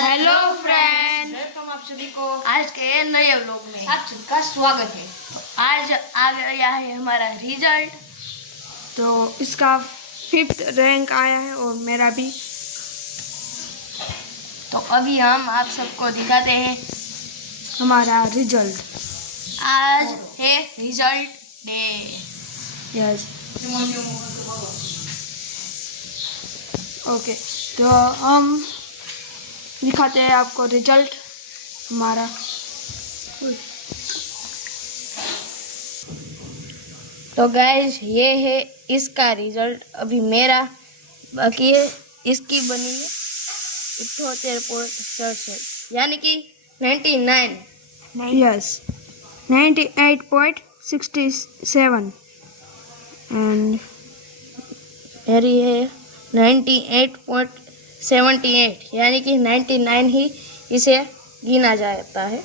Hello friends, welcome आप सभी को आज के नए व्लॉग में आप सभी का स्वागत है। तो आज आ गया है हमारा रिजल्ट। तो इसका 5th रैंक आया है और मेरा भी। तो अभी हम आप सबको दिखाते हैं। हमारा रिजल्ट आज है रिजल्ट डे। यस ओके, तो हम दिखाते हैं आपको रिजल्ट हमारा। तो गाइस ये है इसका रिजल्ट। अभी मेरा बाकी है, इसकी बनी है 78.67 यानी कि 99। यस 98.67 एंड मेरी है 98.78 यानी कि 99 ही इसे गिना जाता है।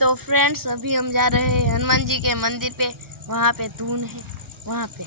तो फ्रेंड्स अभी हम जा रहे हैं हनुमान जी के मंदिर पे। वहाँ पे धून है, वहाँ पे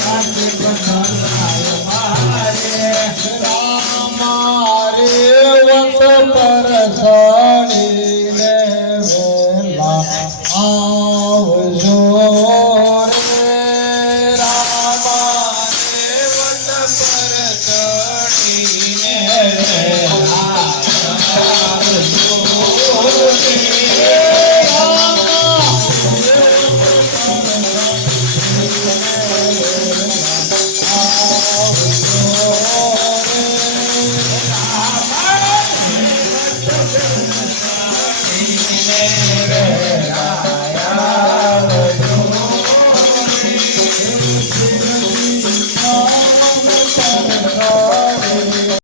हार